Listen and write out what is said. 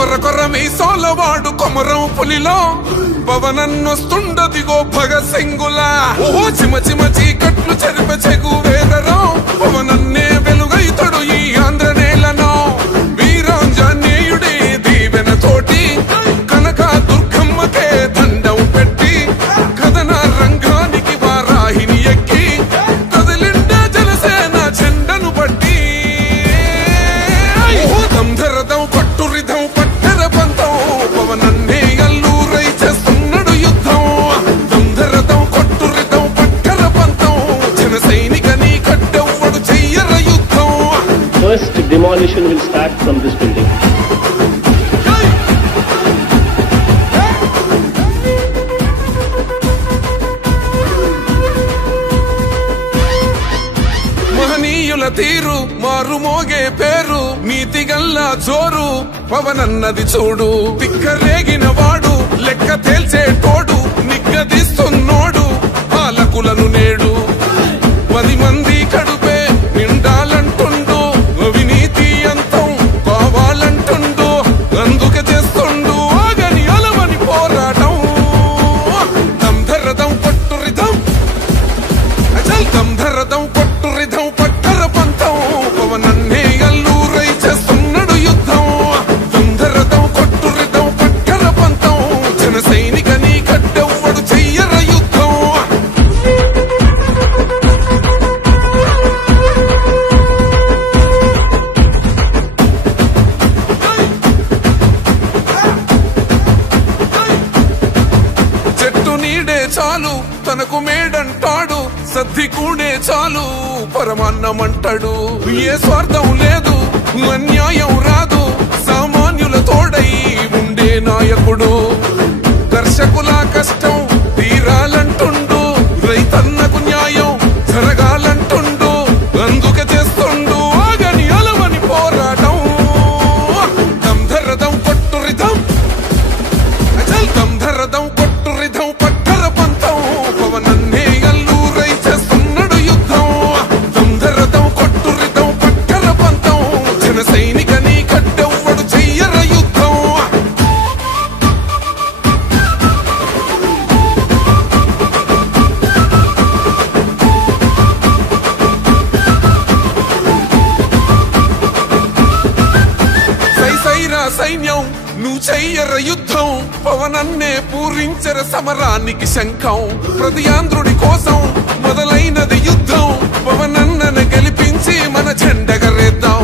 కొర్ర కొర్ర మీ సోలవాడు కొమరం పులిలో పవనన్నొస్తుండదిగో భగత్ సింగులా ఓహో చిమ చిమ చీకట్లు చెరిప చెగు వేదరో పవనన్నే వెలుగైతడు ఈ ఆంధ్ర నేలను వీరాంజనేయుడి దీవెన తోటి కనక దుర్గమ్మకే దండం పెట్టి కథన రంగానికి వారాహిని ఎక్కి కదిలిండ జనసేన చెండను బట్టి దంధరదం కొట్టు రిధం పట్టర పంతం పవనన్నే అల్లూరై చేస్తున్నాడు యుద్ధం దంధరదం కొట్టు రిధం పట్టర పంతం జన సైనికని కట్టెవ్వడు చెయ్యర యుద్ధం. First demolition will start from this building. మహనీయుల తీరు మారు మోగే పేరు నీతి గల్లా జోరు పవనన్నది చూడు తిక్కరేగిన వాడు లెక్క తేల్చేటోడు నిగ్గదీస్తున్నోడు పాలకులను నేడు 10 మంది కడుపే నిండాలంటుండు అవినీతి అంతం కావాలంటుండు అందుకే చేస్తుండు ఆగని అలవని పోరాటం దంధరదం కొట్టు రిధం అచల్ దంధరదం కొట్టు రిధం పట్టర పంతం పవనన్నే అల్లూరై చేస్తున్నాడు యుద్ధం దంధరదం కొట్టు రిధం పట్టర పంతం జన సైనికని కట్టెవ్వడు చెయ్యర యుద్ధం. చెట్టు నీడే చాలు తనకు మేడంటాడు సద్ది కూడే చాలు పరమాన్నమంటాడు ఏ స్వార్థం లేదు అన్యాయం రాదు సామాన్యుల తోడై ఉండే నాయకుడు దర్శకుల కష్టం తీరాలంటుండు రైతన్నకు న్యాయం జరగాలంటుండు అందుకే చేస్తుండు ఆగని అలవని పోరాటం దంధరదం కొట్టు రిధం అచల్ దంధరదం కొట్టు రిధం పట్టర పంతం పవనన్నే అల్లూరై చేస్తున్నాడు యుద్ధం దంధరదం కొట్టు రిధం పట్టర పంతం జన సైనికని కట్టెవ్వడు చెయ్యర యుద్ధం. సైసైరా సైన్యం నువ్వు చెయ్యర యుద్ధం పవనన్నే పూరించర సమరానికి శంఖం ప్రతి ఆంధ్రుడి కోసం మొదలైనది యుద్ధం పవనన్నను గెలిపించి మన జెండగరేద్దాం